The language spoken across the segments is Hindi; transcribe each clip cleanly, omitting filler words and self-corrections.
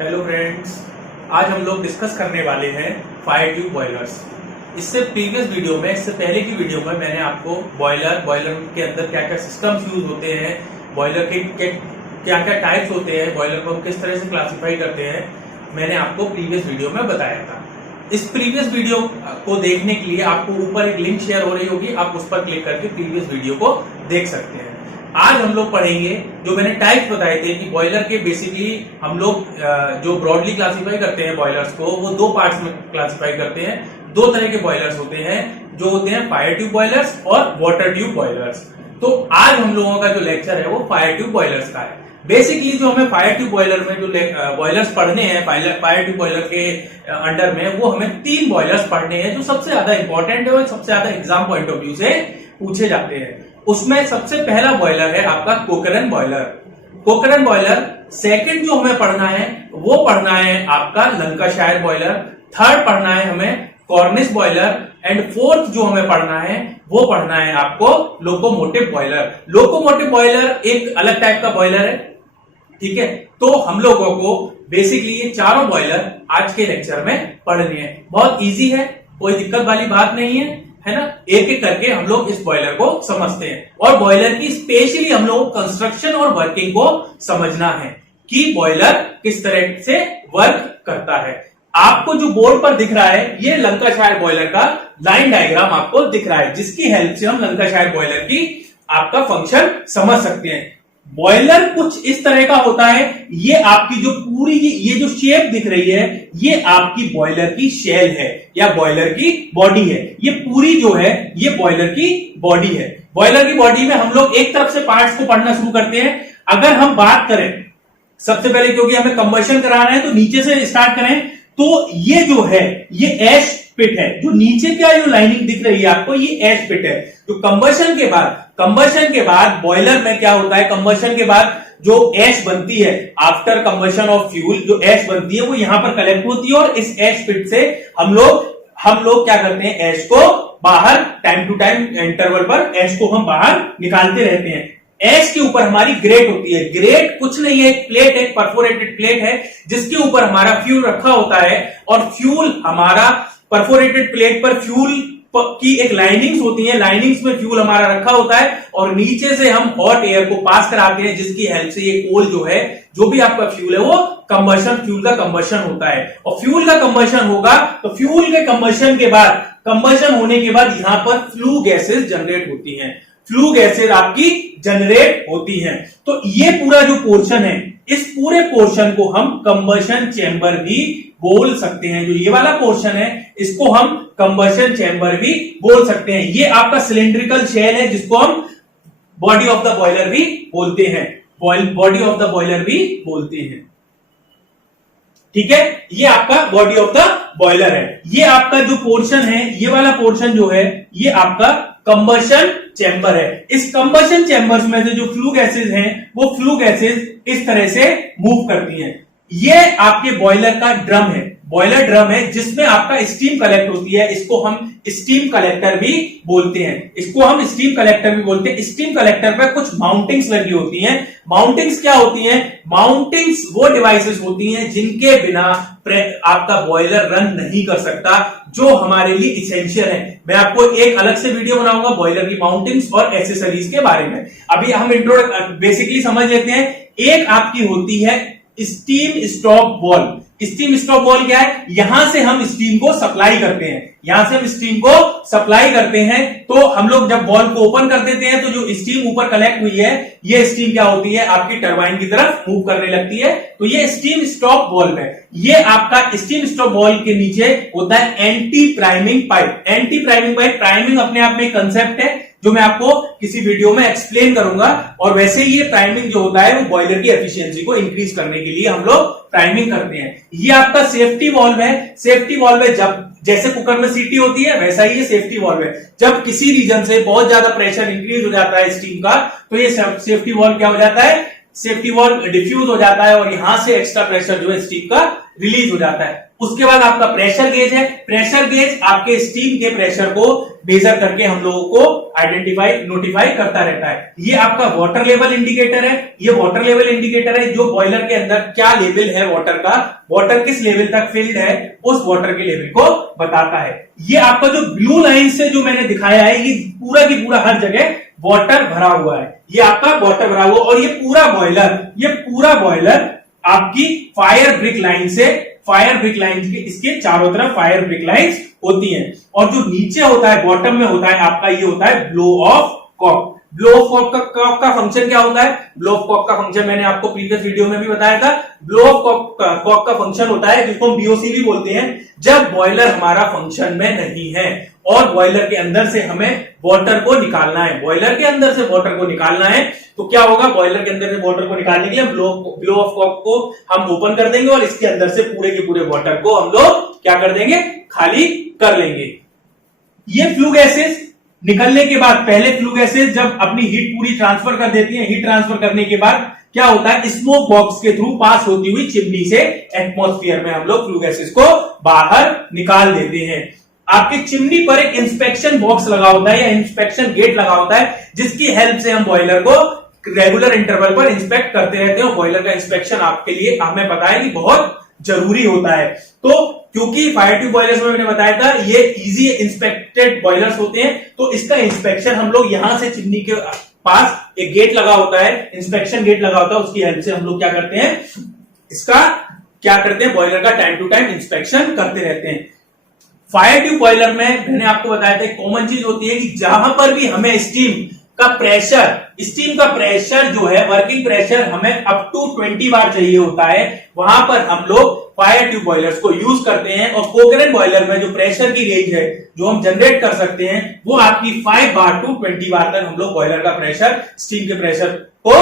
हेलो फ्रेंड्स, आज हम लोग डिस्कस करने वाले हैं फायर ट्यूब बॉयलर्स। इससे पहले की वीडियो में मैंने आपको बॉयलर के अंदर क्या क्या सिस्टम्स यूज होते हैं, बॉयलर के क्या क्या टाइप्स होते हैं, बॉयलर को हम किस तरह से क्लासिफाई करते हैं, मैंने आपको प्रीवियस वीडियो में बताया था। इस प्रीवियस वीडियो को देखने के लिए आपको ऊपर एक लिंक शेयर हो रही होगी, आप उस पर क्लिक करके प्रीवियस वीडियो को देख सकते हैं। आज हम लोग पढ़ेंगे जो मैंने टाइप्स बताए थे कि बॉयलर के बेसिकली हम लोग जो ब्रॉडली क्लासिफाई करते हैं बॉयलर्स को, वो दो पार्ट्स में क्लासिफाई करते हैं। दो तरह के बॉयलर्स होते हैं, जो होते हैं फायर ट्यूब बॉयलर्स और वाटर ट्यूब बॉयलर्स। तो आज हम लोगों का जो लेक्चर है वो फायर ट्यूब बॉयलर्स का है। बेसिकली जो हमें फायर ट्यूब बॉयलर में जो बॉयलर्स पढ़ने हैं फायर ट्यूब बॉयलर के अंडर में, वो हमें 3 बॉयलर्स पढ़ने हैं जो सबसे ज्यादा इंपॉर्टेंट है और सबसे ज्यादा एग्जाम पॉइंट ऑफ व्यू से पूछे जाते हैं। उसमें सबसे पहला बॉयलर है आपका कोकरन बॉयलर। सेकंड जो हमें पढ़ना है वो पढ़ना है आपका लंकाशायर बॉयलर। थर्ड पढ़ना है हमें कॉर्निश बॉयलर एंड फोर्थ जो हमें पढ़ना है वो पढ़ना है आपको लोकोमोटिव बॉयलर एक अलग टाइप का बॉयलर है, ठीक है। तो हम लोगों को बेसिकली ये चारों बॉयलर आज के लेक्चर में पढ़ने हैं। बहुत इजी है, कोई दिक्कत वाली बात नहीं है ना। एक एक करके हम लोग इस बॉयलर को समझते हैं और बॉयलर की स्पेशली हम लोग कंस्ट्रक्शन और वर्किंग को समझना है कि बॉयलर किस तरह से वर्क करता है। आपको जो बोर्ड पर दिख रहा है ये लंकाशायर बॉयलर का लाइन डायग्राम आपको दिख रहा है, जिसकी हेल्प से हम लंकाशायर बॉयलर की आपका फंक्शन समझ सकते हैं। बॉयलर कुछ इस तरह का होता है, ये आपकी जो पूरी ये जो शेप दिख रही है ये आपकी बॉयलर की शेल है या बॉयलर की बॉडी है। ये पूरी जो है ये बॉयलर की बॉडी है। बॉयलर की बॉडी में हम लोग एक तरफ से पार्ट्स को पढ़ना शुरू करते हैं। अगर हम बात करें सबसे पहले, क्योंकि हमें कंबशन कराना है तो नीचे से स्टार्ट करें, तो ये जो है ये एश पिट है। जो नीचे क्या जो लाइनिंग दिख रही है आपको, ये एश पिट है। जो कंबशन के बाद बॉयलर में क्या होता है, कंबशन के बाद जो ऐश बनती है आफ्टर कंबशन ऑफ फ्यूल, जो ऐश बनती है वो यहां पर कलेक्ट होती है और इस ऐश पिट से हम लोग क्या करते हैं, ऐश को बाहर टाइम टू टाइम इंटरवल पर ऐश को हम बाहर निकालते रहते हैं। ऐश के ऊपर हमारी ग्रेट होती है। ग्रेट कुछ नहीं है, एक प्लेट, एक परफोरेटेड प्लेट है जिसके ऊपर हमारा फ्यूल रखा होता है और फ्यूल हमारा परफोरेटेड प्लेट पर फ्यूल की एक लाइनिंग्स होती है, लाइनिंग्स में फ्यूल हमारा रखा होता है और नीचे से हम हॉट एयर को पास कराते हैं, जिसकी हेल्प से ये कोल जो है, जो भी आपका फ्यूल है वो फ्यूल का कंबशन होता है। और फ्यूल का कंबशन होगा तो फ्यूल के कंबशन होने के बाद यहां पर फ्लू गैसेस जनरेट होती हैं। फ्लू गैसेस आपकी जनरेट होती हैं। तो ये पूरा जो पोर्शन है, इस पूरे पोर्शन को हम कंबशन चेंबर भी बोल सकते हैं। जो ये वाला पोर्शन है इसको हम कंबशन चेंबर भी बोल सकते हैं। ये आपका सिलिंड्रिकल शेल है जिसको हम बॉडी ऑफ द बॉयलर भी बोलते हैं, ठीक है। ये आपका बॉडी ऑफ द बॉयलर है। ये आपका जो पोर्शन है, ये वाला पोर्शन जो है ये आपका कंबशन चैम्बर है। इस कंबशन चैम्बर्स में से जो फ्लू गैसेस हैं वो फ्लू गैसेस इस तरह से मूव करती हैं। ये आपके बॉयलर का ड्रम है, बॉयलर ड्रम है जिसमें आपका स्टीम कलेक्ट होती है। इसको हम स्टीम कलेक्टर भी बोलते हैं। स्टीम कलेक्टर पर कुछ माउंटिंग्स लगी होती हैं। माउंटिंग्स क्या होती हैं? माउंटिंग्स वो डिवाइसेस होती हैं जिनके बिना आपका बॉयलर रन नहीं कर सकता, जो हमारे लिए इसेंशियल है। मैं आपको एक अलग से वीडियो बनाऊंगा बॉयलर की माउंटिंग्स और एक्सेसरीज के बारे में। अभी हम बेसिकली समझ लेते हैं। एक आपकी होती है steam stop valve. Steam stop valve क्या है? यहां से हम स्टीम को सप्लाई करते हैं। तो हम लोग जब वॉल्व को ओपन कर देते हैं तो जो स्टीम ऊपर कलेक्ट हुई है, ये स्टीम क्या होती है, आपकी टरबाइन की तरफ मूव करने लगती है। तो ये स्टीम स्टॉप वॉल्व है। ये आपका स्टीम स्टॉप वॉल्व के नीचे होता है एंटी प्राइमिंग पाइप। प्राइमिंग अपने आप में एक कंसेप्ट है जो मैं आपको किसी वीडियो में एक्सप्लेन करूंगा। और वैसे ही ये प्राइमिंग जो होता है वो बॉयलर की एफिशिएंसी को इंक्रीज करने के लिए हम लोग प्राइमिंग करते हैं। ये आपका सेफ्टी वॉल्व है। जब जैसे कुकर में सीटी होती है वैसा ही ये सेफ्टी वॉल्व है। जब किसी रीजन से बहुत ज्यादा प्रेशर इंक्रीज हो जाता है स्टीम का, तो ये सेफ्टी वॉल्व क्या हो जाता है, सेफ्टी वॉल्व डिफ्यूज हो जाता है और यहां से एक्स्ट्रा प्रेशर जो है स्टीम का रिलीज हो जाता है। उसके बाद आपका प्रेशर गेज है। प्रेशर गेज आपके स्टीम के प्रेशर को मेजर करके हम लोगों को आइडेंटिफाई नोटिफाई करता रहता है। ये आपका वाटर लेवल इंडिकेटर है। ये वाटर लेवल इंडिकेटर है जो बॉयलर के अंदर क्या लेवल है वाटर का, वाटर किस लेवल तक फिल्ड है, उस वाटर के लेवल को बताता है। ये आपका जो ब्लू लाइन से जो मैंने दिखाया है, ये पूरा की पूरा हर जगह वाटर भरा हुआ है। ये आपका वाटर भरा हुआ, और ये पूरा बॉयलर आपकी फायर ब्रिक लाइन के इसके चारों तरफ फायर ब्रिक लाइन्स होती हैं। और जो नीचे होता है, बॉटम में होता है आपका, ये होता है blow off cock. Blow off cock का फंक्शन क्या होता है? ब्लो ऑफ कॉक का फंक्शन मैंने आपको प्रीवियस वीडियो में भी बताया था। ब्लो ऑफ कॉक का फंक्शन होता है, जिसको हम बीओसी भी बोलते हैं, जब बॉयलर हमारा फंक्शन में नहीं है और बॉयलर के अंदर से हमें वाटर को निकालना है। बॉयलर के अंदर से वाटर को निकालना है तो क्या होगा? बॉयलर के अंदर से वाटर को निकालने के लिए ब्लो ऑफ कॉक को हम ओपन कर देंगे और इसके अंदर से पूरे के पूरे वाटर को हम लोग क्या कर देंगे? खाली कर लेंगे। ये फ्लू गैसेस निकलने के बाद, पहले फ्लू गैसेस जब अपनी हीट पूरी ट्रांसफर कर देती हैं, हीट ट्रांसफर करने के बाद क्या होता है? स्मोक बॉक्स के थ्रू पास होती हुई चिमनी से एटमॉस्फेयर में हम लोग फ्लू गैसेस को बाहर निकाल देते हैं। आपकी चिमनी पर एक इंस्पेक्शन बॉक्स लगा होता है या इंस्पेक्शन गेट लगा होता है, जिसकी हेल्प से हम बॉयलर को रेगुलर इंटरवल पर इंस्पेक्ट करते रहते हैं। बॉयलर का इंस्पेक्शन आपके लिए हमें पता है कि बहुत जरूरी होता है। तो क्योंकि फायर ट्यूब बॉयलर्स में मैंने बताया था ये इजी इंस्पेक्टेड बॉयलर्स होते हैं, तो इसका इंस्पेक्शन हम लोग यहां से चिमनी के पास एक गेट लगा होता है, इंस्पेक्शन गेट लगा होता है, उसकी हेल्प से हम लोग क्या करते हैं? इसका क्या करते हैं? बॉयलर का टाइम टू टाइम इंस्पेक्शन करते रहते हैं। फायर ट्यूब बॉयलर में मैंने आपको बताया था एक कॉमन चीज होती है कि जहां पर भी हमें स्टीम का प्रेशर जो है, वर्किंग प्रेशर हमें अप टू 20 बार चाहिए होता है, वहां पर हम लोग फायर ट्यूब बॉयलर्स को यूज करते हैं। और कोकरेंट बॉयलर में जो प्रेशर की रेंज है जो हम जनरेट कर सकते हैं, वो आपकी 5 बार टू 20 बार तक हम लोग बॉयलर का प्रेशर, स्टीम के प्रेशर को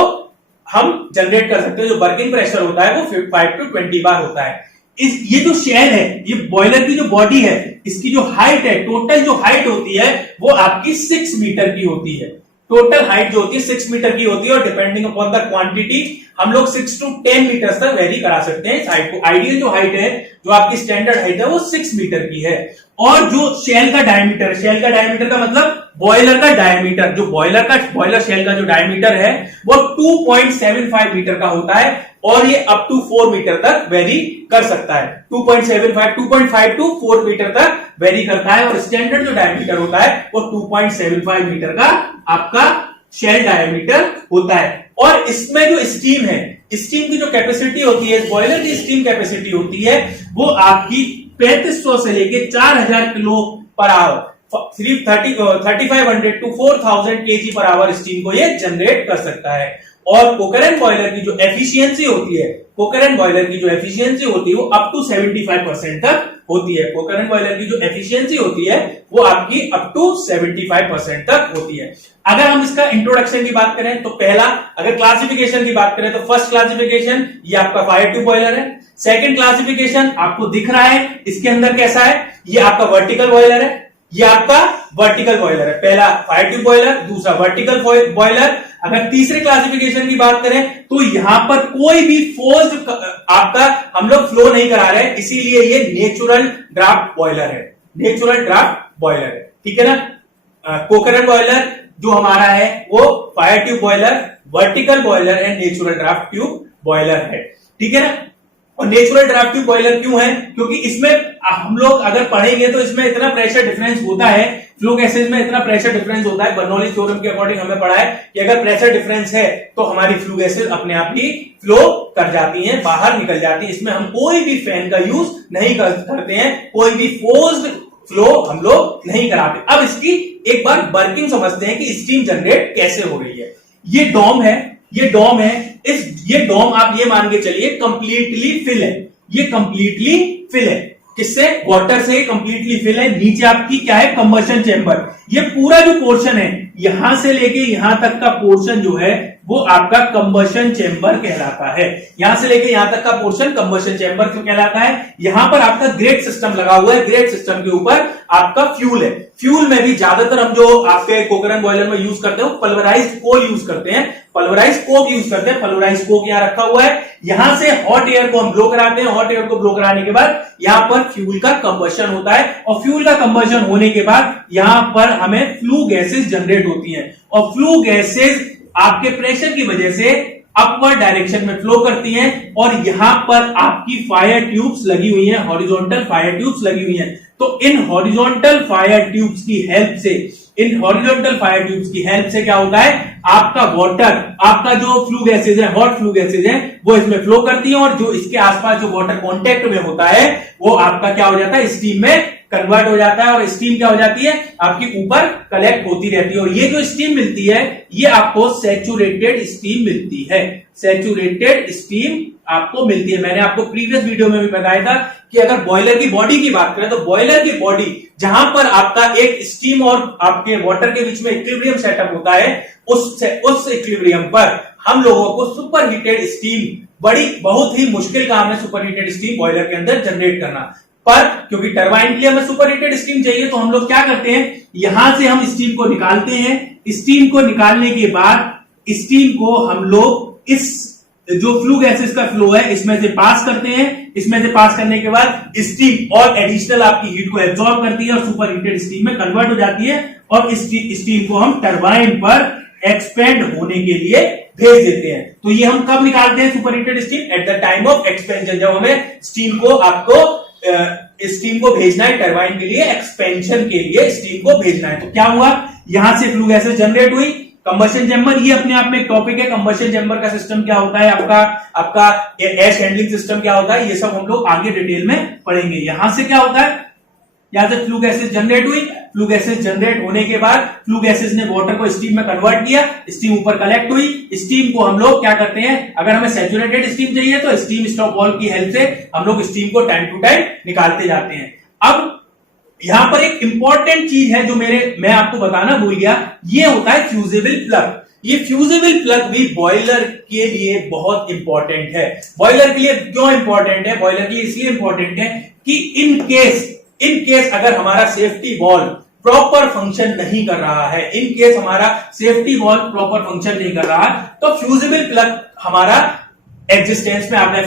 हम जनरेट कर सकते हैं। जो वर्किंग प्रेशर होता है वो 5 टू 20 बार होता है। ये जो शेल है, ये बॉयलर की जो बॉडी है, इसकी जो हाइट है, टोटल जो हाइट होती है वो आपकी 6 मीटर की होती है। टोटल हाइट जो होती है 6 मीटर की होती है, और डिपेंडिंग अपॉन द क्वांटिटी हम लोग 6 टू 10 मीटर तक वेरी करा सकते हैं इस हाइट को। आइडियल जो हाइट है, जो आपकी स्टैंडर्ड हाइट है, वो 6 मीटर की है। और जो शेल का डायमीटर का मतलब बॉयलर का डायमीटर, जो बॉयलर शेल का जो डायमीटर है वो 2.75 मीटर का होता है, और ये अप टू 4 मीटर तक वेरी कर सकता है। 2.5 टू 4 मीटर तक वेरी करता है। और स्टैंडर्ड जो डायमीटर होता है वो 2.75 मीटर का आपका शेल डायमीटर होता है। और इसमें जो स्टीम है, स्टीम की जो कैपेसिटी होती है, इस बॉयलर की स्टीम कैपेसिटी होती है वो आपकी 3500 से लेके 4000 kilo per hour, 3500 to 4000 KG per hour steam को ये जनरेट कर सकता है। और कोकरेंट बॉयलर की जो एफिशिएंसी होती है, वो अप टू 75% तक होती है। कोकरेंट बॉयलर की जो एफिशिएंसी होती है वो आपकी अप टू 75% तक होती है। अगर हम इसका इंट्रोडक्शन की बात करें तो पहला, अगर क्लासिफिकेशन की बात करें तो फर्स्ट क्लासिफिकेशन ये आपका फायर ट्यूब बॉयलर है। सेकंड क्लासिफिकेशन आपको दिख रहा है, इसके अंदर कैसा है, ये आपका वर्टिकल बॉयलर है, ये आपका वर्टिकल बॉयलर है। पहला फायर ट्यूब बॉयलर, दूसरा वर्टिकल बॉयलर। अगर तीसरे क्लासिफिकेशन की बात करें तो यहां पर कोई भी फोर्स्ड आपका हम लोग फ्लो नहीं करा रहे, इसीलिए ये नेचुरल ड्राफ्ट बॉयलर है। ठीक है ना? कोकरेंट बॉयलर जो हमारा है वो fire tube boiler, vertical boiler है, नेचुरल ड्राफ्ट ट्यूब बॉयलर है। ठीक है ना? और नेचुरल ड्राफ्ट ट्यूब बॉयलर क्यों है? क्योंकि इसमें हम लोग अगर पढ़ेंगे तो इसमें इतना प्रेशर डिफरेंस होता है, फ्लो गैसेज में इतना प्रेशर डिफरेंस होता है। बर्नौलीज थ्योरम के अकॉर्डिंग हमें पढ़ा है कि अगर प्रेशर डिफरेंस है तो हमारी फ्लो गैसेज अपने आप ही फ्लो कर जाती हैं, बाहर निकल जाती है। इसमें हम कोई भी फैन का यूज नहीं करते हैं, कोई भी फोर्स्ड फ्लो हम लोग नहीं कराते। अब इसकी एक बार वर्किंग समझते हैं कि स्टीम जनरेट कैसे हो रही है। ये डोम है, ये डोम आप ये मान के चलिए कंप्लीटली फिल है। ये कंप्लीटली फिल है, किससे? वाटर से कंप्लीटली फिल है। नीचे आपकी क्या है? Combustion chamber. ये पूरा जो पोर्शन है, यहां से लेके यहां तक का पोर्शन जो है वो आपका कंबशन चेंबर कहलाता है। यहां से लेके यहां तक का पोर्शन कंबशन चेंबर क्यों कहलाता है? यहां पर आपका ग्रेट सिस्टम लगा हुआ है, ग्रेट सिस्टम के ऊपर आपका फ्यूल है। फ्यूल में भी ज्यादातर हम जो आपके कोकरन बॉयलर में यूज करते हैं पल्वराइज्ड कोल यूज करते हैं, पल्वराइज्ड कोक यूज करते हैं। पल्वराइज्ड कोक यहां रखा हुआ है, यहां से हॉट एयर को हम ब्लो कराते हैं। हॉट एयर को ब्लो कराने के बाद यहां पर फ्यूल का कंबशन होता है, और फ्यूल का कंबशन होने के बाद यहां पर हमें फ्लू गैसेस जनरेट होती हैं, और फ्लू गैसेस आपके प्रेशर की वजह से अपवर्ड डायरेक्शन में फ्लो करती हैं, और यहां पर आपकी फायर ट्यूब्स लगी हुई हैं, हॉरिजॉन्टल फायर ट्यूब्स लगी हुई हैं। तो इन हॉरिजॉन्टल फायर ट्यूब्स की हेल्प से, इन हॉरिजॉन्टल फायर ट्यूब्स की हेल्प से क्या होता है, आपका वाटर, आपका जो फ्लू गैसेज है, हॉट फ्लू गैसेज है, वो इसमें फ्लो करती है, और जो इसके आसपास जो वाटर कांटेक्ट में होता है वो आपका क्या हो जाता है, स्टीम में कन्वर्ट हो जाता है, और स्टीम क्या हो जाती है, आपकी ऊपर कलेक्ट होती रहती है। और ये जो स्टीम मिलती है ये आपको सैचुरेटेड स्टीम मिलती है, सैचुरेटेड स्टीम आपको मिलती है। मैंने आपको प्रीवियस वीडियो में भी बताया था कि अगर बॉयलर की बॉडी की बात करें तो बॉयलर की बॉडी जहां पर आपका एक स्टीम और आपके वाटर के बीच में इक्विलिब्रियम सेटअप होता है, उस इक्विलिब्रियम पर हम लोगों को सुपर हीटेड स्टीम, बहुत ही मुश्किल काम है सुपर हीटेड स्टीम बॉयलर के अंदर जनरेट करना। पर क्योंकि टरबाइन के लिए हमें सुपर हीटेड स्टीम चाहिए, तो हम लोग क्या करते हैं, यहां से हम स्टीम को निकालते हैं। स्टीम को निकालने के बाद स्टीम को हम लोग इस जो फ्लू गैसेस का फ्लो है इसमें से पास करते हैं। इसमें से पास करने के बाद स्टीम और एडिशनल आपकी हीट को एब्जॉर्ब करती है और सुपर हीटेड स्टीम में कन्वर्ट हो जाती है, और इस स्टीम को हम टरबाइन पर एक्सपेंड होने के लिए भेज देते हैं। तो ये हम कब निकालते हैं super heated steam? At the time of expansion, जब हमें स्टीम को स्टीम को भेजना है टरबाइन के लिए, एक्सपेंशन के लिए स्टीम को भेजना है। तो क्या हुआ, यहां से फ्लू गैसेस जनरेट हुई। कंबशन चैम्बर ये अपने आप में एक टॉपिक है। कंबशन चैम्बर का सिस्टम क्या होता है, आपका एयर हैंडलिंग सिस्टम क्या होता है, ये सब हम लोग आगे डिटेल में पढ़ेंगे। यहां से क्या होता है, यहां से फ्लू गैसेस जनरेट हुई। फ्लू गैसेस जनरेट होने के बाद फ्लू गैसेस ने वाटर को स्टीम में कन्वर्ट किया, स्टीम ऊपर कलेक्ट हुई। स्टीम को हम लोग क्या करते हैं, अगर हमें सैचुरेटेड स्टीम चाहिए तो स्टीम स्टॉप वाल्व की हेल्प से हम लोग स्टीम को टाइम टू टाइम निकालते जाते हैं। अब यहां पर एक इंपॉर्टेंट चीज है जो मैं आपको बताना भूल गया, ये होता है फ्यूजिबल प्लग। ये फ्यूजिबल प्लग भी बॉयलर के लिए बहुत इंपॉर्टेंट है। बॉयलर के लिए क्यों इंपॉर्टेंट है? बॉयलर के लिए इसलिए इंपॉर्टेंट है कि इन केस अगर हमारा सेफ्टी वॉल्व प्रॉपर फंक्शन नहीं कर रहा है, इन केस हमारा सेफ्टी वॉल्व प्रॉपर फंक्शन नहीं कर रहा है, तो फ्यूजिबल प्लग हमारा एग्जिस्टेंस में आता है।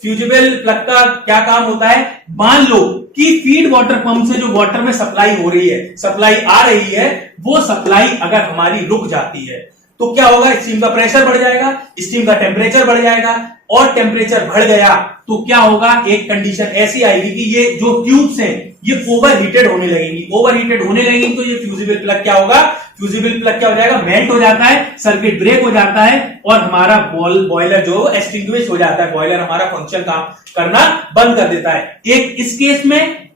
फ्यूजिबल प्लग का क्या काम होता है, मान लो कि फीड वाटर पंप से जो वाटर में सप्लाई हो रही है, सप्लाई आ रही है, वो सप्लाई अगर हमारी रुक जाती है तो क्या होगा, स्टीम का प्रेशर बढ़ जाएगा, स्टीम का टेम्परेचर बढ़ जाएगा, और टेम्परेचर बढ़ गया तो क्या होगा, एक कंडीशन ऐसी आएगी कि ये जो ट्यूब्स हैं ये ओवर हीटेड होने लगेंगी। ओवर हीटेड होने लगेंगी तो ये फ्यूजिबल प्लग क्या होगा, फ्यूजिबल प्लग क्या हो जाएगा, मेल्ट हो जाता है, सर्किट ब्रेक हो जाता है, और हमारा बॉयलर जो एक्सटिंग्विश हो जाता है, बॉयलर हमारा फंक्शन काम करना बंद कर देता है। एक इस केस में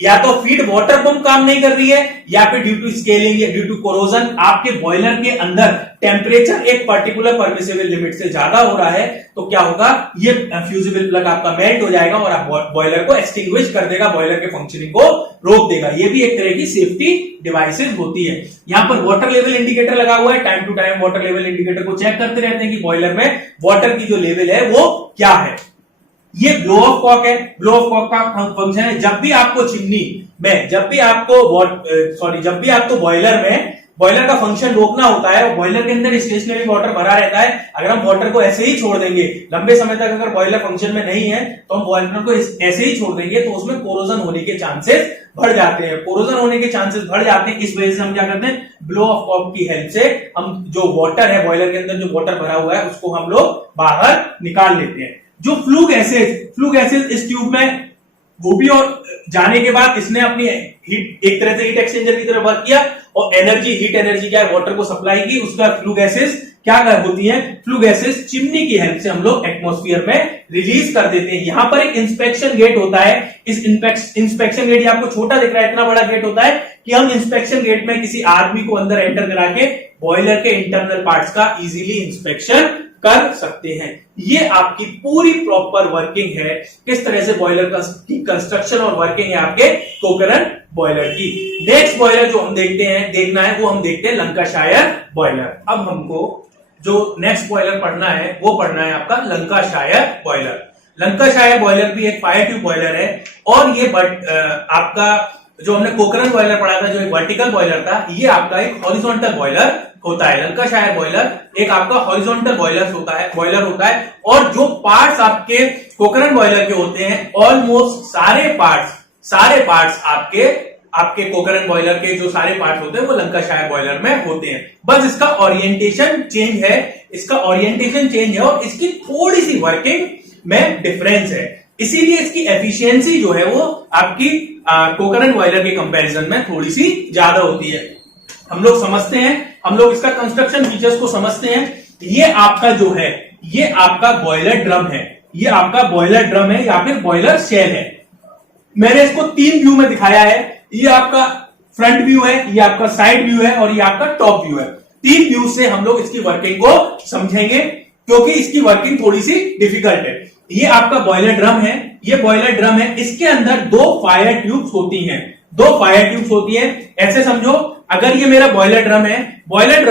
या तो फीड वाटर पंप काम नहीं कर रही है, या फिर ड्यू टू स्केलिंग या ड्यू टू कोरोजन आपके बॉयलर के अंदर टेम्परेचर एक पर्टिकुलर परमिसिबल लिमिट से ज्यादा हो रहा है, तो क्या होगा, ये फ्यूजिबल प्लग आपका मेल्ट हो जाएगा और आप बॉयलर को एक्सटिंग्विश कर देगा, बॉयलर के फंक्शनिंग को रोक देगा। ये भी एक तरह की सेफ्टी डिवाइसेस होती है। यहां पर वाटर लेवल इंडिकेटर लगा हुआ है, time to time water level indicator को चेक करते रहते हैं कि बॉयलर में वाटर की जो लेवल है वो क्या है। ये ब्लो ऑफ कॉक है। ब्लो ऑफ कॉक का फंक्शन है, जब भी आपको चिमनी में, जब भी आपको बॉयलर का फंक्शन रोकना होता है, और बॉयलर के अंदर स्टेशनरी वाटर भरा रहता है, अगर हम वाटर को ऐसे ही छोड़ देंगे लंबे समय तक, अगर बॉयलर फंक्शन में नहीं है तो हम बॉयलर को ऐसे ही छोड़ देंगे तो उसमें कोरोजन होने के चांसेस बढ़ जाते हैं। कोरोजन होने के चांसेस बढ़ जाते हैं, इस वजह से हम क्या करते हैं, ब्लो ऑफ कॉक की हेल्प से हम जो वाटर है, बॉयलर के अंदर जो वाटर भरा हुआ है उसको हम लोग बाहर निकाल लेते हैं। जो फ्लू गैसेस इस ट्यूब में वो भी, और जाने के बाद इसने अपनी हीट, एक तरह से हीट एक्सचेंजर की तरह वर्क किया, और हीट एनर्जी क्या है, वाटर को सप्लाई की, उसका फ्लू गैसेस क्या होती है, फ्लू गैसेस चिमनी की हेल्प से हम लोग एटमॉस्फेयर में रिलीज कर देते हैं। यहां पर एक इंस्पेक्शन गेट होता है। इस इंस्पेक्शन गेट, आपको छोटा दिख रहा है, इतना बड़ा गेट होता है कि हम इंस्पेक्शन गेट में किसी आदमी को अंदर एंटर करा के बॉयलर के इंटरनल पार्ट्स का इजीली इंस्पेक्शन कर सकते हैं। ये आपकी पूरी प्रॉपर वर्किंग है, किस तरह से बॉयलर की कंस्ट्रक्शन और वर्किंग है आपके कोकरन बॉयलर की। नेक्स्ट बॉयलर जो हम देखना है वो हम देखते हैं लंकाशायर बॉयलर। अब हमको जो नेक्स्ट बॉयलर पढ़ना है वो पढ़ना है आपका लंकाशायर बॉयलर। लंकाशायर बॉयलर भी एक फायर ट्यूब बॉयलर है, और ये आपका जो हमने कोकरन बॉयलर पढ़ा था जो एक वर्टिकल बॉयलर था, ये आपका एक हॉरिजॉन्टल बॉयलर होता है। लंकाशायर बॉयलर एक आपका हॉरिजॉन्टल बॉयलर होता है, और जो पार्ट्स आपके कोकरन बॉयलर के होते हैं ऑलमोस्ट सारे पार्ट्स आपके कोकरन बॉयलर के जो सारे पार्ट्स होते हैं वो लंकाशायर बॉयलर में होते हैं। बस इसका ओरिएंटेशन चेंज है और इसकी थोड़ी सी वर्किंग में डिफरेंस है, इसीलिए इसकी एफिशिएंसी जो है वो आपकी कोकरन बॉयलर के कंपैरिजन में थोड़ी सी ज्यादा होती है। हम लोग इसका कंस्ट्रक्शन फीचर्स को समझते हैं। ये आपका जो है ये आपका बॉयलर ड्रम है, या फिर बॉयलर शेल है। मैंने इसको 3 व्यू में दिखाया है। ये आपका फ्रंट व्यू है, ये आपका साइड व्यू है और ये आपका टॉप व्यू है। 3 व्यू से हम लोग इसकी वर्किंग को समझेंगे, क्योंकि इसकी वर्किंग थोड़ी सी डिफिकल्ट है। ये आपका बॉयलर ड्रम है, इसके अंदर 2 फायर ट्यूब्स होती हैं। ऐसे समझो, अगर ये मेरा बॉयलर ड्रम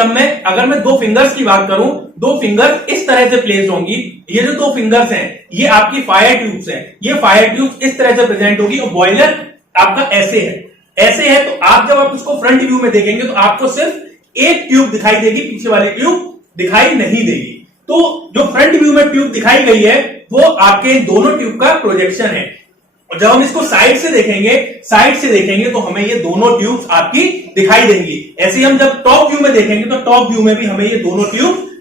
में अगर मैं 2 फिंगर्स की बात करूं, 2 फिंगर्स इस तरह से प्लेस होंगी। ये जो 2 फिंगर्स हैं ये आपकी फायर ट्यूब्स हैं। ये फायर ट्यूब्स इस तरह से प्रेजेंट होगी, और बॉयलर आपका ऐसे है। तो आप जब आप इसको फ्रंट व्यू में देखेंगे तो आपको सिर्फ एक ट्यूब दिखाई देगी, पीछे वाली ट्यूब दिखाई नहीं देगी। तो जो फ्रंट व्यू में ट्यूब दिखाई गई है वो आपके दोनों ट्यूब का प्रोजेक्शन है। और जब हम इसको साइड से देखेंगे तो हमें ये दोनों ट्यूब्स आपकी दिखाई देंगी। ऐसे ही हम जब टॉप व्यू में देखेंगे तो टॉप व्यू में भी हमें ये दोनों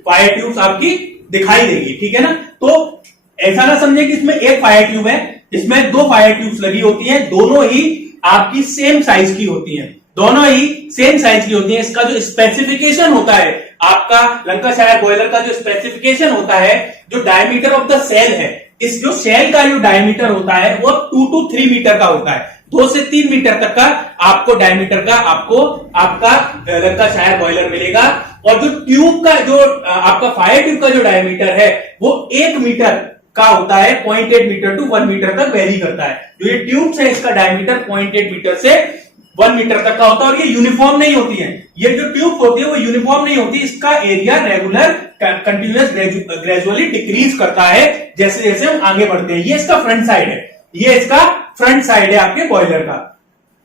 फायर ट्यूब्स आपकी दिखाई देंगी, ठीक है ना। तो ऐसा ना समझे कि इसमें एक फायर ट्यूब है, इसमें 2 फायर ट्यूब्स लगी होती हैं, दोनों ही आपकी सेम साइज की होती हैं। इसका जो स्पेसिफिकेशन होता है, आपका लंकाशायर बॉयलर का जो स्पेसिफिकेशन होता है, जो डायमीटर ऑफ द सेल है, इस जो सेल का जो डायमीटर होता है वो 2 to 3 मीटर का होता है। 2 से 3 मीटर तक का आपको डायमीटर का आपका लंकाशायर बॉयलर मिलेगा। और जो ट्यूब का जो आपका फायर ट्यूब का जो डायमीटर है वो 1 मीटर का होता है, 0.8 मीटर to 1 मीटर तक वेरी करता है। जो ये ट्यूब्स है इसका डायमीटर 0.8 मीटर से 1 मीटर तक का होता है, और ये यूनिफॉर्म नहीं होती है। ये जो ट्यूब होती है वो यूनिफॉर्म नहीं होती, इसका area regular continuous gradually decrease करता है जैसे जैसे हम आगे बढ़ते हैं। ये इसका फ्रंट साइड है आपके बॉयलर का।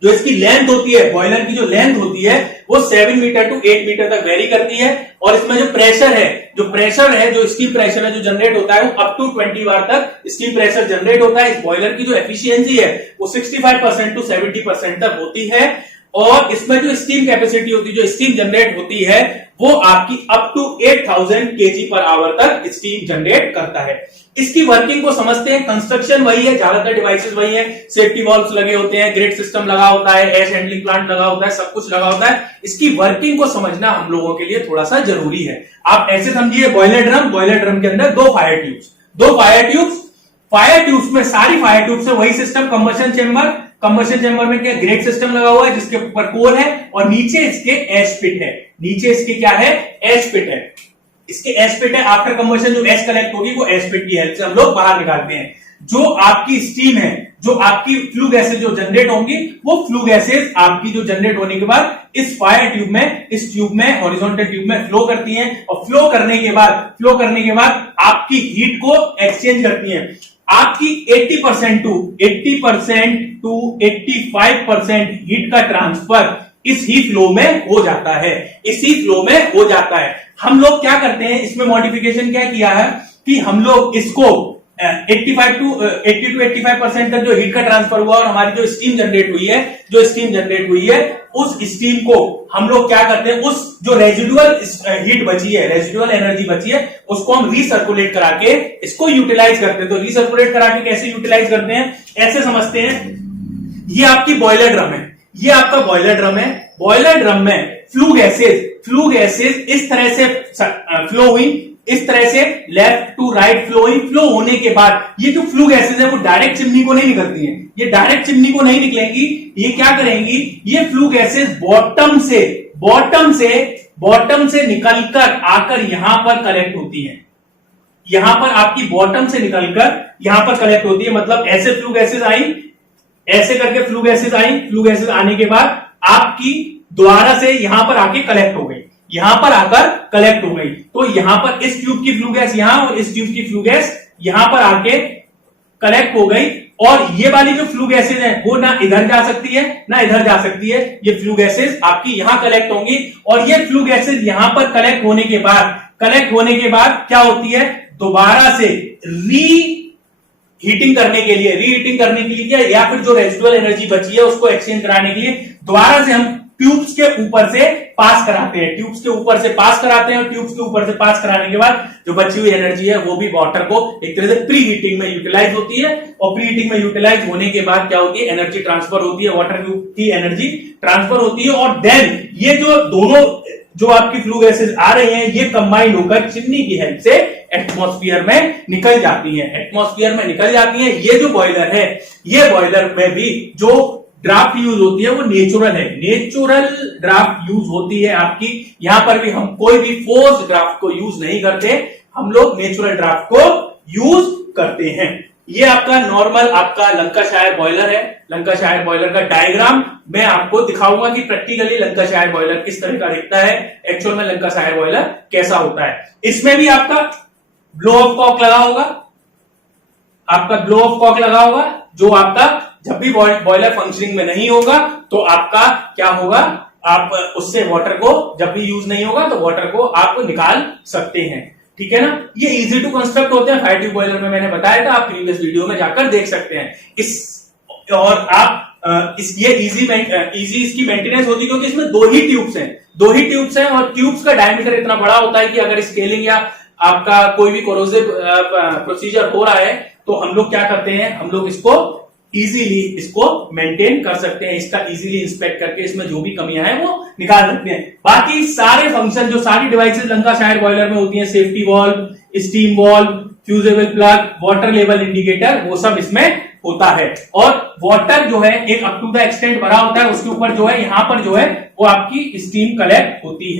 जो इसकी लेंथ होती है, बॉयलर की जो लेंथ होती है वो 7 मीटर to 8 मीटर तक वेरी करती है। और इसमें जो प्रेशर है, जो स्टीम प्रेशर है जो जनरेट होता है वो अप टू 20 बार तक स्टीम प्रेशर जनरेट होता है। इस बॉयलर की जो एफिशिएंसी है वो 65% to 70% तक होती है। और इसमें जो स्टीम कैपेसिटी होती है, जो स्टीम जनरेट होती है, वो आपकी up to 8000 kg per hour तक स्टीम जनरेट करता है। इसकी वर्किंग को समझते हैं। कंस्ट्रक्शन वही है, ज्यादातर डिवाइसेस वही है, सेफ्टी वॉल्व्स लगे होते हैं, ग्रिड सिस्टम लगा होता है, एयर हैंडलिंग प्लांट लगा होता है, सब कुछ लगा होता है। इसकी वर्किंग को समझना हम लोगों के लिए थोड़ा सा जरूरी है। आप ऐसे समझिए, बॉयलर ड्रम के अंदर 2 फायर ट्यूब्स में सारी फायर ट्यूब से वही सिस्टम, कंबशन चेंबर में क्या ग्रेड सिस्टम लगा हुआ है जिसके ऊपर कोर है, और नीचे इसके एश पिट है। इसके एश पिट है। आफ्टर कंबशन जो एश कलेक्ट होगी वो एश पिट की हेल्प से हम लोग बाहर निकालते हैं। जो आपकी स्टीम है, जो आपकी फ्लू गैसेज जो जनरेट होंगी, वो फ्लू गैसेज आपकी जो जनरेट होने के बाद इस फायर ट्यूब में हॉरिजॉन्टल ट्यूब में फ्लो करती हैं, और फ्लो करने के बाद आपकी हीट को एक्सचेंज करती हैं। आपकी 80% to 85% हीट का ट्रांसफर इस ही फ्लो में हो जाता है। हम लोग क्या करते हैं, इसमें मॉडिफिकेशन क्या किया है कि हम लोग इसको 80 to 85% तक जो हीट का ट्रांसफर हुआ और हमारी जो स्टीम जनरेट हुई है उस स्टीम को हम लोग क्या करते हैं, उस जो रेजिडुअल हीट बची है, रेजिडुअल एनर्जी बची है, उसको हम रीसर्कुलेट करा के इसको यूटिलाइज करते हैं। तो रीसर्कुलेट करा के कैसे यूटिलाइज करते हैं, ऐसे समझते हैं। ये आपकी बॉयलर ड्रम है, ये आपका बॉयलर ड्रम में फ्लू गैसेज इस तरह से फ्लो हुई, इस तरह से लेफ्ट टू राइट फ्लो होने के बाद ये जो फ्लू गैसेज है वो डायरेक्ट चिमनी को नहीं निकलती हैं। ये डायरेक्ट चिमनी को नहीं निकलेंगी, ये क्या करेंगी, ये फ्लू गैसेज बॉटम से निकलकर आकर यहां पर कलेक्ट होती हैं। यहां पर आपकी बॉटम से निकलकर यहां पर कलेक्ट होती है। मतलब ऐसे फ्लू गैसेज आई, ऐसे करके फ्लू गैसेज आई, फ्लू गैसेज आने के बाद आपकी दोबारा से यहां पर आके कलेक्ट हो गई, यहां पर आकर कलेक्ट हो गई। तो यहां पर इस ट्यूब की फ्लू गैस यहां और इस ट्यूब की फ्लू गैस यहां पर आके कलेक्ट हो गई। और ये वाली जो फ्लू गैसेज है वो ना इधर जा सकती है ना इधर जा सकती है। ये फ्लू गैसेज आपकी यहां कलेक्ट होंगी और ये फ्लू गैसेज यहां पर कलेक्ट होने के बाद क्या होती है, दोबारा से रीहीटिंग करने के लिए या फिर जो रेजिडुअल एनर्जी बची है उसको एक्सचेंज कराने के लिए दोबारा से हम ट्यूब्स के ऊपर से पास कराते हैं, ट्यूब्स के ऊपर से पास कराते हैं। और ट्यूब्स के ऊपर से पास कराने के बाद जो बची हुई एनर्जी है वो भी वाटर को एक तरह से प्री हीटिंग में यूटिलाइज होती है। और प्री हीटिंग में यूटिलाइज होने के बाद क्या होती है, एनर्जी ट्रांसफर होती है, वाटर की एनर्जी ट्रांसफर होती है। और देन ये जो दोनों जो आपकी फ्लू गैसेज आ रही हैं ये कंबाइंड होकर चिमनी की हेल्प से एटमॉस्फेयर में निकल जाती हैं। ये जो बॉयलर है, ये बॉयलर में भी जो ड्राफ्ट यूज होती है वो नेचुरल ड्राफ्ट यूज होती है आपकी। यहां पर भी हम कोई भी फोर्स ड्राफ्ट को यूज नहीं करते, हम लोग नेचुरल ड्राफ्ट को यूज करते हैं। ये आपका नॉर्मल आपका लंकाशायर बॉयलर है। लंकाशायर बॉयलर का डायग्राम मैं आपको दिखाऊंगा कि प्रैक्टिकली लंकाशायर बॉयलर किस तरह का दिखता है, एक्चुअल में लंकाशायर बॉयलर कैसा होता है। इसमें भी आपका ब्लो ऑफ कॉक लगा होगा, जो आपका जब भी बॉयलर फंक्शनिंग में नहीं होगा तो आपका क्या होगा, आप उससे वाटर को जब भी यूज नहीं होगा तो वाटर को आप निकाल सकते हैं। ठीक है ना। ये इजी टू कंस्ट्रक्ट होते हैं। फायर ट्यूब बॉयलर में मैंने बताया था, आप प्रीवियस वीडियो में जाकर देख सकते हैं। और आप ये इजी इसकी मेंटेनेंस होती है क्योंकि इसमें दो ही ट्यूब्स हैं और ट्यूब्स का डायमीटर इतना बड़ा होता है कि अगर स्केलिंग या आपका कोई भी कोरोसिव प्रोसीजर हो रहा है तो हम लोग क्या करते हैं, हम लोग इजीली इसको मेंटेन कर सकते हैं। इसका इजीली इंस्पेक्ट करके इसमें जो भी कमियां हैं वो निकाल सकते हैं। बाकी सारे फंक्शन जो सारी डिवाइसेस लंकाशायर बॉयलर में होती हैं, safety valve, steam valve, fusible plug, water level indicator, वो सब इसमें होता है। और वाटर जो है एक अप टू द एक्सटेंट भरा होता है, उसके ऊपर जो है यहां पर जो है वो आपकी स्टीम कलेक्ट होती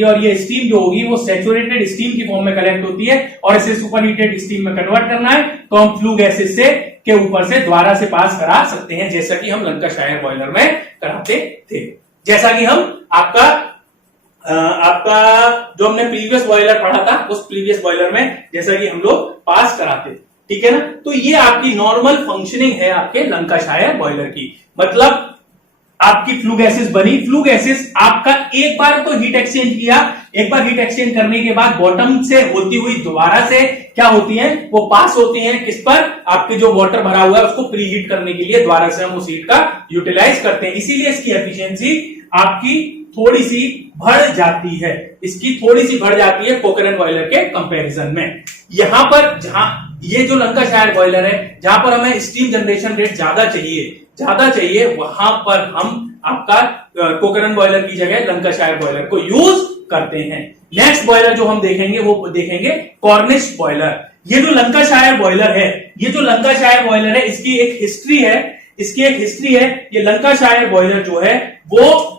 है और ये स्टीम जो होगी वो सैचुरेटेड स्टीम की फॉर्म में कलेक्ट होती है और इसे सुपरहीटेड स्टीम में कन्वर्ट करना है तो हम फ्लू गैसेस से के ऊपर से द्वारा से पास करा सकते हैं, जैसा कि हम लंकाशायर बॉयलर में कराते थे। जैसा कि हम आपका जो हमने प्रीवियस बॉयलर पढ़ा था उस प्रीवियस बॉयलर में जैसा कि हम लोग पास कराते। ठीक है ना। तो ये आपकी नॉर्मल फंक्शनिंग है आपके लंकाशायर बॉयलर की। मतलब आपकी फ्लू गैसेस बनी, फ्लू गैसेस आपका एक बार तो हीट एक्सचेंज किया, एक बार हीट एक्सचेंज करने के बाद बॉटम से होती हुई दोबारा से क्या होती हैं, वो पास होती हैं किस पर, आपके जो वाटर भरा हुआ है उसको प्री हीट करने के लिए दोबारा से हम उस हीट का यूटिलाइज करते हैं। इसीलिए इसकी एफिशिएंसी आपकी थोड़ी सी बढ़ जाती है पोखरण बॉयलर के कंपैरिजन में। यहां पर जहां ये जो लंकाशायर बॉयलर है जहां पर हमें स्टीम जनरेशन रेट ज्यादा चाहिए वहां पर हम आपका पोखरण बॉयलर की जगह लंकाशायर बॉयलर को यूज करते हैं। नेक्स्ट बॉयलर जो हम देखेंगे वो देखेंगे कॉर्निश बॉयलर। ये जो लंकाशायर बॉयलर है इसकी एक हिस्ट्री है। ये लंकाशायर बॉयलर जो है वो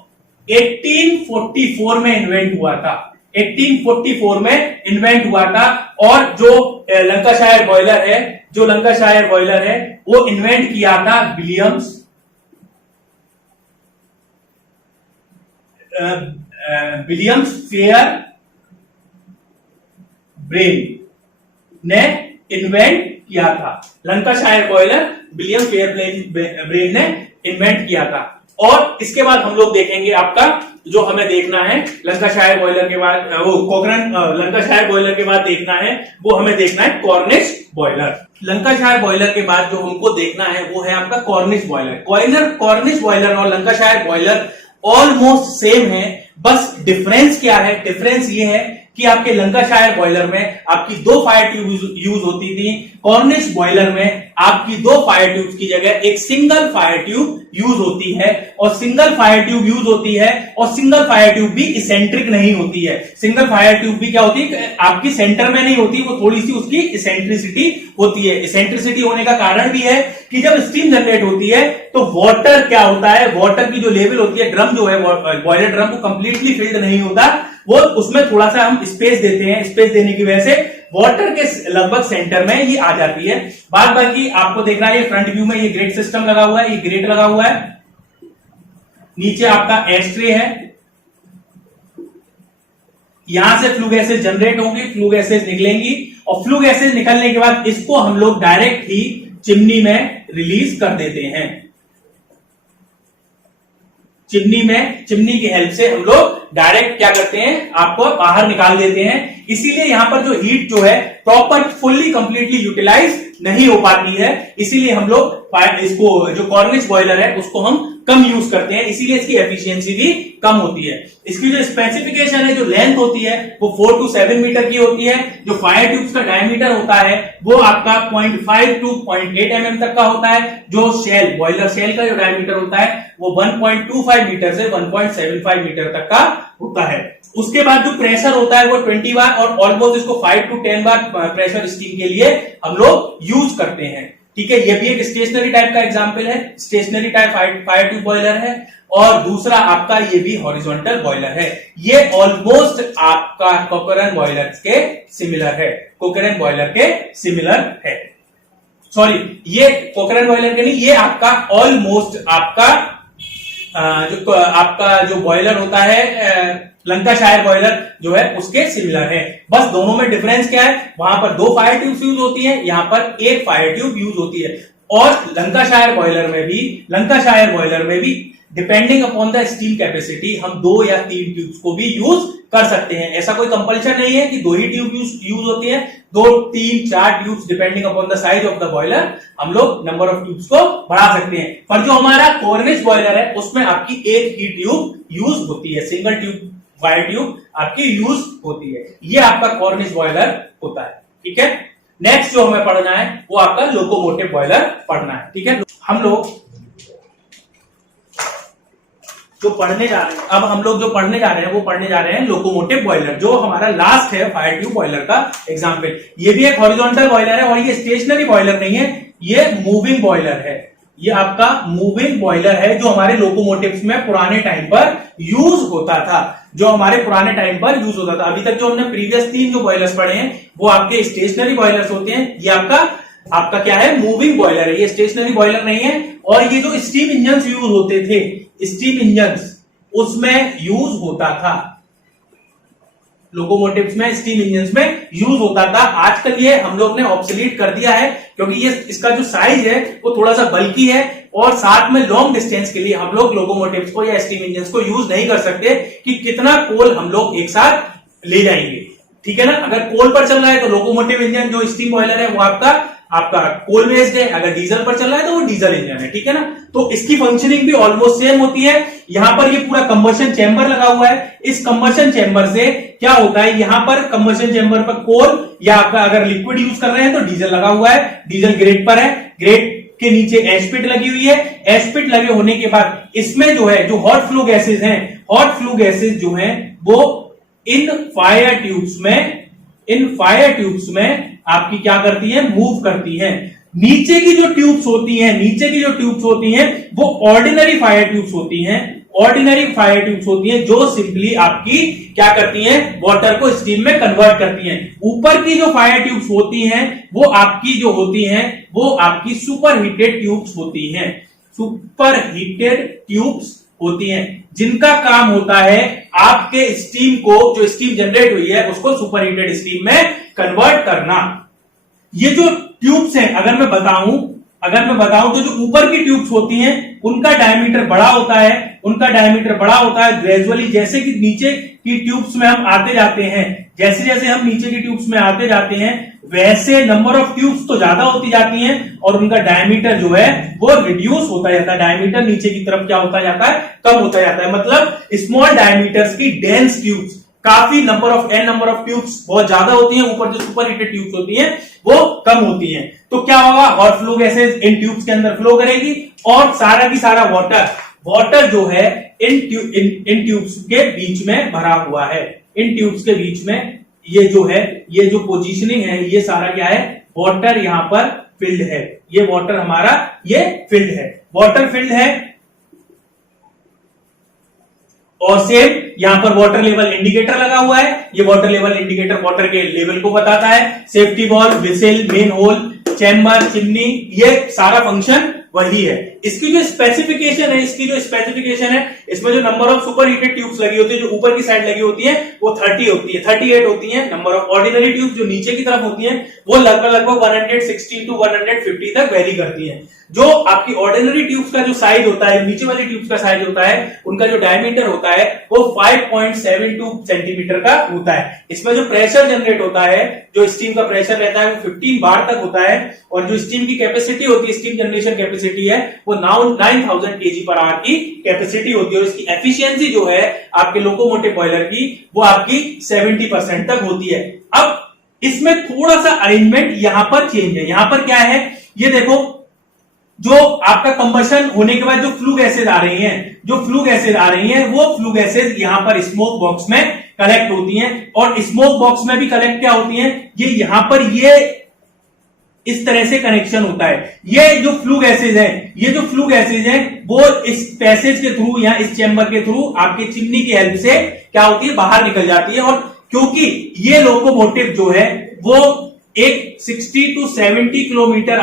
1844 में इन्वेंट हुआ था। 1844 में इन्वेंट हुआ था और जो लंकाशायर बॉयलर है वो इन्वेंट किया था विलियम्स फेयर ब्रेन ने इन्वेंट किया था। Lancashire boiler William fair brain ने इन्वेंट किया था। और इसके बाद हम लोग देखेंगे आपका जो हमें देखना है लंकाशायर बॉयलर के बाद लंकाशायर बॉयलर के बाद देखना है वो हमें देखना है कॉर्निश बॉयलर। लंकाशायर बॉयलर के बाद जो हमको देखना है वो है आपका कॉर्निश बॉयलर। कॉर्निश बॉयलर और लंकाशायर बॉयलर ऑलमोस्ट सेम है, बस डिफरेंस क्या है, डिफरेंस ये है कि आपके लंकाशायर बॉयलर में आपकी 2 फायर ट्यूब यूज होती थी, कॉर्निश बॉयलर में आपकी 2 फायर ट्यूब की जगह एक सिंगल फायर ट्यूब यूज होती है। और सिंगल फायर ट्यूब भी इसेंट्रिक नहीं होती है। सिंगल फायर ट्यूब भी क्या होती है, आपकी सेंटर में नहीं होती, वो थोड़ी सी उसकी इसेंट्रिसिटी होती है। इसेंट्रिसिटी होने का कारण भी है कि जब स्टीम जनरेट होती है तो वाटर क्या होता है, वाटर की जो लेवल होती है, ड्रम जो है बॉयलर ड्रम वो कंप्लीटली फिल्ड नहीं होता, वो उसमें थोड़ा सा हम स्पेस देते हैं। स्पेस देने की वजह से वाटर के लगभग सेंटर में ये आ जाती है। बाद बाकी आपको देखना है, ये फ्रंट व्यू में ये ग्रेट सिस्टम लगा हुआ है, ये ग्रेट लगा हुआ है, नीचे आपका एस्ट्रे है, यहां से फ्लू गैसेज जनरेट होंगी, फ्लू गैसेज निकलेंगी और फ्लू गैसेज निकलने के बाद इसको हम लोग डायरेक्ट ही चिमनी में रिलीज कर देते हैं। चिमनी की हेल्प से हम लोग डायरेक्ट क्या करते हैं, आपको बाहर निकाल देते हैं। इसीलिए यहां पर जो हीट जो है प्रॉपर फुल्ली कंप्लीटली यूटिलाइज नहीं हो पाती है, इसीलिए हम लोग इसको जो कॉर्निश बॉयलर है उसको हम कम यूज करते हैं, इसीलिए इसकी एफिशिएंसी भी कम होती है। इसकी जो स्पेसिफिकेशन है, जो लेंथ होती है वो 4 to 7 मीटर की होती है। जो फायर ट्यूब्स का डायमीटर होता है वो आपका 0.5 to 0.8 mm तक का होता है। जो बॉयलर शेल का जो डायमीटर होता है वो 1.25 मीटर से 1.75 मीटर तक का होता है। उसके बाद जो प्रेशर होता है वो 20 बार और ऑलमोस्ट इसको 5 to 10 बार प्रेशर स्टीम के लिए हम लोग यूज करते हैं। ठीक है, ये भी एक स्टेशनरी टाइप का एग्जांपल है, stationary type fire tube boiler है। और दूसरा आपका ये भी हॉरिजॉन्टल बॉयलर है, ये ऑलमोस्ट आपका कोकरन बॉयलर के सिमिलर है, कोकरन बॉयलर के सिमिलर है। सॉरी, ये कोकरन बॉयलर के नहीं, ये आपका ऑलमोस्ट आपका जो बॉयलर होता है लंकाशायर बॉयलर जो है उसके सिमिलर है। बस दोनों में डिफरेंस क्या है, वहां पर 2 फायर ट्यूब्स यूज होती है, यहां पर 1 फायर ट्यूब यूज होती है। और लंकाशायर बॉयलर में भी depending upon the steam capacity हम 2 या 3 ट्यूब्स को भी यूज कर सकते हैं। ऐसा कोई कंपल्शन नहीं है कि 2 ही ट्यूब यूज होती है, 2, 3, 4 tubes depending upon the size of the boiler हम लोग नंबर ऑफ ट्यूब्स को बढ़ा सकते हैं। पर जो हमारा कॉर्निश बॉयलर है उसमें आपकी 1 ही ट्यूब यूज होती है, सिंगल ट्यूब फायर ट्यूब आपकी यूज होती है। ये आपका कॉर्निश बॉयलर होता है। ठीक है, नेक्स्ट जो हमें पढ़ना है वो आपका लोकोमोटिव बॉयलर पढ़ना है। ठीक है, हम लोग जो पढ़ने जा रहे हैं, अब हम लोग जो पढ़ने जा रहे हैं वो पढ़ने जा रहे हैं लोकोमोटिव बॉयलर, जो हमारा लास्ट है फायर ट्यूब बॉयलर का एग्जाम्पल। ये भी एक हॉरिजॉन्टल बॉयलर है और ये स्टेशनरी बॉयलर नहीं है, ये मूविंग बॉयलर है। ये आपका मूविंग बॉयलर है जो हमारे लोकोमोटिव्स में पुराने टाइम पर यूज होता था, अभी तक जो हमने प्रीवियस 3 जो बॉयलर्स पढ़े हैं वो आपके स्टेशनरी बॉयलर्स होते हैं। ये आपका क्या है, मूविंग बॉयलर है, ये स्टेशनरी बॉयलर नहीं है। और ये जो स्टीम इंजन यूज होते थे, स्टीम इंजन उसमें यूज होता था, लोकोमोटिव्स में स्टीम इंजन में यूज होता था। आजकल ये हम लोग ने ऑब्सोलीट कर दिया है क्योंकि ये इसका जो साइज है वो थोड़ा सा बल्की है और साथ में लॉन्ग डिस्टेंस के लिए हम लोग लोकोमोटिव्स को या स्टीम इंजन को यूज नहीं कर सकते कि कितना कोल हम लोग एक साथ ले जाएंगे। ठीक है ना, अगर कोल पर चल रहा है तो लोकोमोटिव इंजन जो स्टीम बॉयलर है वो आपका कोल बेस्ड है, अगर डीजल पर चल रहा है तो वो डीजल इंजन है। ठीक है ना, तो इसकी फंक्शनिंग भी ऑलमोस्ट सेम होती है। यहां पर ये पूरा कंबशन चैम्बर लगा हुआ है, इस कंबशन चैम्बर से क्या होता है, यहां पर कंबशन चैम्बर पर कोल या आपका अगर लिक्विड यूज कर रहे हैं तो डीजल लगा हुआ है, डीजल ग्रेट पर है, ग्रेट के नीचे एस्पिट लगी हुई है। एस्पिट लगे होने के बाद इसमें जो है जो हॉट फ्लू गैसेज हैं, हॉट फ्लू गैसेज जो हैं वो इन फायर ट्यूब्स में आपकी क्या करती है, मूव करती है। नीचे की जो ट्यूब्स होती हैं वो ऑर्डिनरी फायर ट्यूब्स होती हैं, जो सिंपली आपकी क्या करती हैं, वाटर को स्टीम में कन्वर्ट करती हैं। ऊपर की जो फायर ट्यूब्स होती हैं वो आपकी जो होती हैं वो आपकी सुपर हीटेड ट्यूब्स होती हैं, जिनका काम होता है आपके स्टीम को, जो स्टीम जनरेट हुई है उसको सुपर हीटेड स्टीम में कन्वर्ट करना। ये जो ट्यूब्स हैं अगर मैं बताऊं तो जो ऊपर की ट्यूब्स होती हैं उनका डायमीटर बड़ा होता है, ग्रेजुअली जैसे कि नीचे की ट्यूब्स में हम आते जाते हैं, जैसे हम नीचे की ट्यूब्स में आते जाते हैं वैसे नंबर ऑफ ट्यूब्स तो ज्यादा होती जाती हैं और उनका डायमीटर जो है वो रिड्यूस होता जाता है, डायमीटर नीचे की तरफ क्या होता जाता है, कम होता जाता है। मतलब स्मॉल डायमीटर्स की डेंस ट्यूब्स, काफी नंबर ऑफ ट्यूब्स बहुत ज्यादा होती हैं, ऊपर जो सुपर हीटेड ट्यूब्स होती हैं वो कम होती हैं। तो क्या होगा, hot flu gases in tubes के अंदर फ्लो करेगी और सारा की सारा वाटर जो है इन ट्यूब्स के बीच में भरा हुआ है। इन ट्यूब्स के बीच में ये जो पोजीशनिंग है ये सारा क्या है, वाटर यहां पर फिल्ड है, ये वाटर हमारा ये फिल्ड है, वाटर फिल्ड है। और सेम यहां पर वाटर लेवल इंडिकेटर लगा हुआ है। ये वाटर लेवल इंडिकेटर वाटर के लेवल को बताता है। Safety valve, whistle, main whole, chamber, chimney, ये सारा फंक्शन वही है। इसकी जो स्पेसिफिकेशन है, इसमें जो number of super heated tubes लगी होती है, जो ऊपर की साइड लगी होती है, वो 30 होती है, 38 होती है। नंबर ऑफ ऑर्डिनरी ट्यूब्स जो नीचे की तरफ होती हैं, वो लगभग 160 टू 150 तक वेरी करती हैं। जो आपकी ऑर्डिनरी ट्यूब्स का जो साइज होता है, नीचे वाली ट्यूब्स का साइज होता है, उनका जो डायमीटर होता है वो 5.72 सेंटीमीटर का होता है। इसमें जो प्रेशर जनरेट होता है, जो स्टीम का प्रेशर रहता है, वो 15 बार तक होता है। और जो स्टीम की कैपेसिटी होती है, स्टीम जनरेशन कैपेसिटी है, वो 9000 kg पर आवर की कैपेसिटी होती है। और इसकी एफिशिएंसी जो है आपके लोकोमोटिव बॉयलर की, वो आपकी 70% तक होती है। अब इसमें थोड़ा सा अरेंजमेंट यहां पर चेंज है। यहां पर क्या है, ये देखो, जो आपका कंबशन होने के बाद जो फ्लू गैसेज आ रही हैं, वो फ्लू गैसेज यहां पर स्मोक बॉक्स में कलेक्ट होती हैं। और स्मोक बॉक्स में भी कलेक्ट क्या होती हैं, ये यहां पर ये इस तरह से कनेक्शन होता है। ये जो फ्लू गैसेज हैं, वो इस पैसेज के थ्रू या इस चैम्बर के थ्रू आपके चिमनी की हेल्प से क्या होती है, बाहर निकल जाती है। और क्योंकि ये लोकोमोटिव जो है वो एक 60 टू 70 किलोमीटर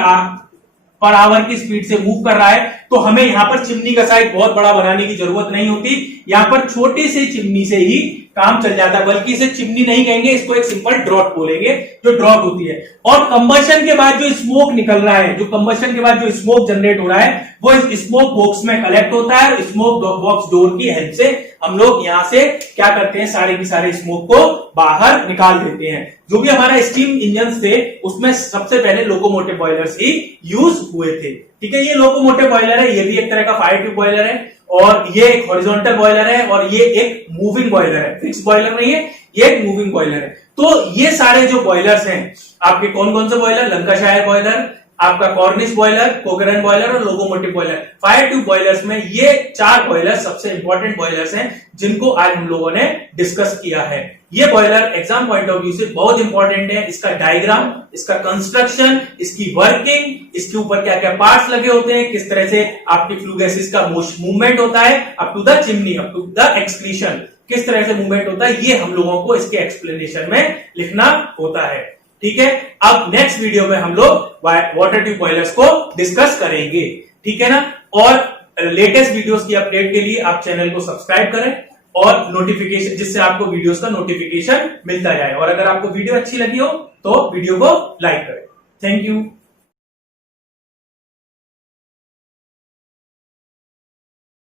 पर आवर की स्पीड से मूव कर रहा है, तो हमें यहां पर चिमनी का साइज बहुत बड़ा बनाने की जरूरत नहीं होती। यहां पर छोटे से चिमनी से ही काम चल जाता है। बल्कि इसे चिमनी नहीं कहेंगे, इसको एक सिंपल ड्रॉट बोलेंगे, जो ड्रॉट होती है। और कंबशन के बाद जो स्मोक निकल रहा है, जो स्मोक जनरेट हो रहा है, वो इस स्मोक बॉक्स में कलेक्ट होता है। और स्मोक बॉक्स डोर की हेल्प से हम लोग यहां से क्या करते हैं, सारे की सारे स्मोक को बाहर निकाल देते हैं। जो भी हमारा स्टीम इंजन थे, उसमें सबसे पहले लोकोमोटिव बॉयलर्स ही यूज हुए थे। ठीक है, ये लोकोमोटिव बॉयलर है, ये भी एक तरह का फायर ट्यूब बॉयलर है। और ये एक हॉरिजॉन्टल बॉयलर है, और ये एक मूविंग बॉयलर है। फिक्स बॉयलर नहीं है, ये एक मूविंग बॉयलर है। तो ये सारे जो बॉयलर्स हैं आपके, कौन कौन से बॉयलर, लंकाशायर बॉयलर, आपका कॉर्निश बॉयलर, कोकरन बॉयलर और locomotive boiler. Fire tube boilers में ये 4 बॉयलर्स सबसे इंपॉर्टेंट बॉयलर्स हैं, जिनको आज हम लोगों ने डिस्कस किया है। ये boiler exam point of view से बहुत इंपॉर्टेंट है। इसका डायग्राम, इसका कंस्ट्रक्शन, इसकी वर्किंग, इसके ऊपर क्या क्या पार्ट्स लगे होते हैं, किस तरह से आपकी फ्लू गैसेस का मूवमेंट होता है up to the chimney, up to the excretion, किस तरह से मूवमेंट होता है, ये हम लोगों को इसके एक्सप्लेनेशन में लिखना होता है। ठीक है, अब नेक्स्ट वीडियो में हम लोग वाटर ट्यूब बॉयलर्स को डिस्कस करेंगे। ठीक है ना। और लेटेस्ट वीडियोस की अपडेट के लिए आप चैनल को सब्सक्राइब करें और नोटिफिकेशन, जिससे आपको वीडियोस का नोटिफिकेशन मिलता जाए। और अगर आपको वीडियो अच्छी लगी हो तो वीडियो को लाइक करें। Thank you.